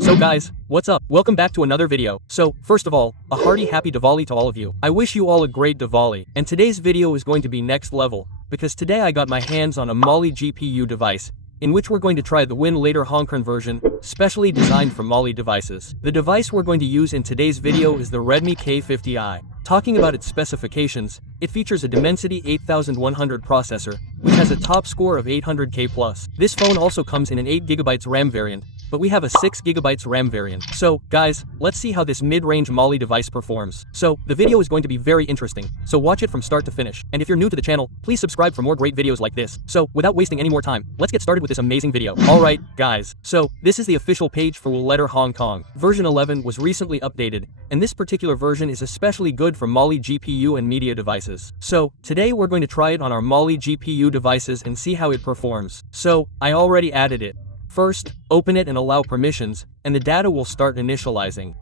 So guys, what's up? Welcome back to another video. So, first of all, a hearty happy Diwali to all of you. I wish you all a great Diwali, and today's video is going to be next level, because today I got my hands on a Mali GPU device, in which we're going to try the Winlator Honkon version, specially designed for Mali devices. The device we're going to use in today's video is the Redmi K50i. Talking about its specifications, it features a Dimensity 8100 processor, which has a top score of 800K+. This phone also comes in an 8GB RAM variant, but we have a 6GB RAM variant. So, guys, let's see how this mid-range Mali device performs. So, the video is going to be very interesting, so watch it from start to finish. And if you're new to the channel, please subscribe for more great videos like this. So, without wasting any more time, let's get started with this amazing video. Alright, guys. So, this is the official page for Winlator Honkon. Version 11 was recently updated, and this particular version is especially good for Mali GPU and media devices. So, today we're going to try it on our Mali GPU devices and see how it performs. So, I already added it. First, open it and allow permissions, and the data will start initializing.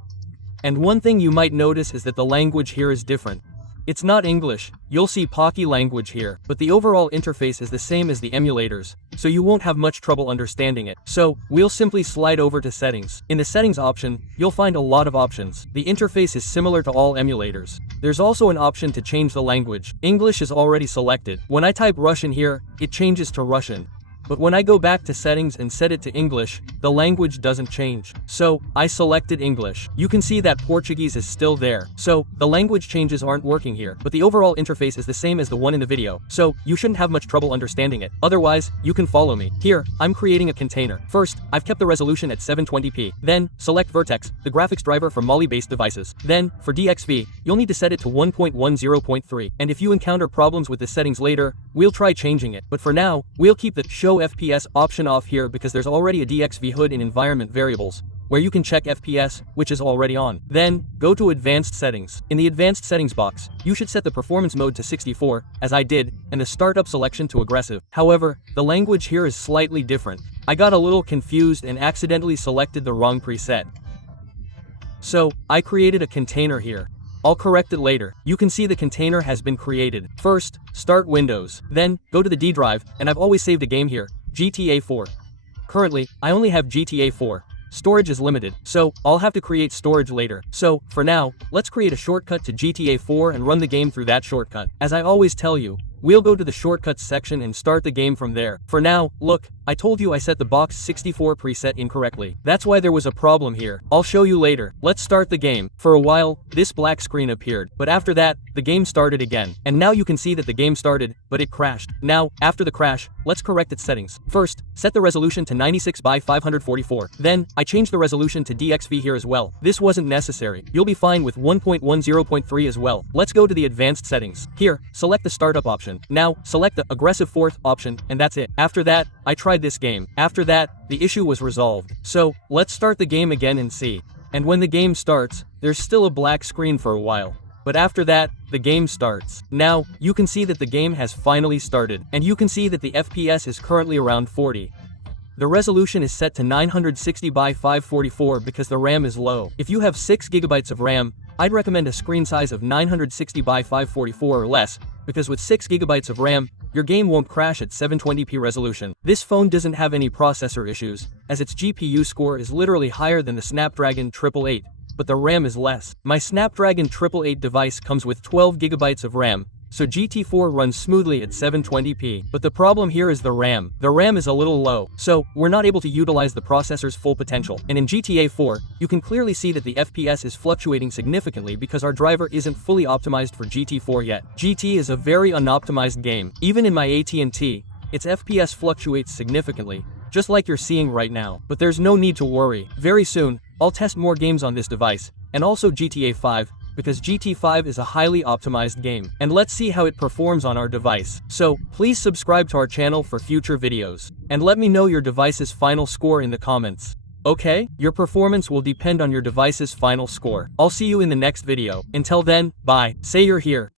And one thing you might notice is that the language here is different. It's not English, you'll see Paki language here, but the overall interface is the same as the emulators, so you won't have much trouble understanding it. So, we'll simply slide over to settings. In the settings option, you'll find a lot of options. The interface is similar to all emulators. There's also an option to change the language. English is already selected. When I type Russian here, it changes to Russian. But when I go back to settings and set it to English, the language doesn't change. So, I selected English. You can see that Portuguese is still there. So, the language changes aren't working here, but the overall interface is the same as the one in the video. So, you shouldn't have much trouble understanding it. Otherwise, you can follow me. Here, I'm creating a container. First, I've kept the resolution at 720p. Then, select Vertex, the graphics driver for Mali-based devices. Then, for DXV, you'll need to set it to 1.10.3. And if you encounter problems with the settings later, we'll try changing it. But for now, we'll keep the Show FPS option off here because there's already a DXV HUD in environment variables, where you can check FPS, which is already on. Then, go to Advanced Settings. In the Advanced Settings box, you should set the performance mode to 64, as I did, and the startup selection to aggressive. However, the language here is slightly different. I got a little confused and accidentally selected the wrong preset. So, I created a container here. I'll correct it later. You can see the container has been created. First, start Windows. Then, go to the D drive, and I've always saved a game here, GTA 4. Currently, I only have GTA 4. Storage is limited, so I'll have to create storage later. So, for now, let's create a shortcut to GTA 4 and run the game through that shortcut. As I always tell you, we'll go to the shortcuts section and start the game from there. For now, look, I told you I set the box 64 preset incorrectly. That's why there was a problem here. I'll show you later. Let's start the game. For a while, this black screen appeared, but after that, the game started again. And now you can see that the game started, but it crashed. Now, after the crash, let's correct its settings. First, set the resolution to 96 by 544. Then, I changed the resolution to DXV here as well. This wasn't necessary. You'll be fine with 1.10.3 as well. Let's go to the advanced settings. Here, select the startup option. Now, select the aggressive fourth option, and that's it. After that, I tried this game. After that, the issue was resolved. So, let's start the game again and see. And when the game starts, there's still a black screen for a while. But after that, the game starts. Now, you can see that the game has finally started. And you can see that the FPS is currently around 40. The resolution is set to 960 by 544 because the RAM is low. If you have 6GB of RAM, I'd recommend a screen size of 960 by 544 or less, because with 6GB of RAM, your game won't crash at 720p resolution. This phone doesn't have any processor issues, as its GPU score is literally higher than the Snapdragon 888, but the RAM is less. My Snapdragon 888 device comes with 12GB of RAM, so GT4 runs smoothly at 720p. But the problem here is the RAM. The RAM is a little low, so we're not able to utilize the processor's full potential. And in GTA 4, you can clearly see that the FPS is fluctuating significantly because our driver isn't fully optimized for GT4 yet. GT is a very unoptimized game. Even in my AT&T, its FPS fluctuates significantly, just like you're seeing right now. But there's no need to worry. Very soon, I'll test more games on this device, and also GTA 5, because GT5 is a highly optimized game. And let's see how it performs on our device. So, please subscribe to our channel for future videos. And let me know your device's final score in the comments. Okay? Your performance will depend on your device's final score. I'll see you in the next video. Until then, bye. Say you're here.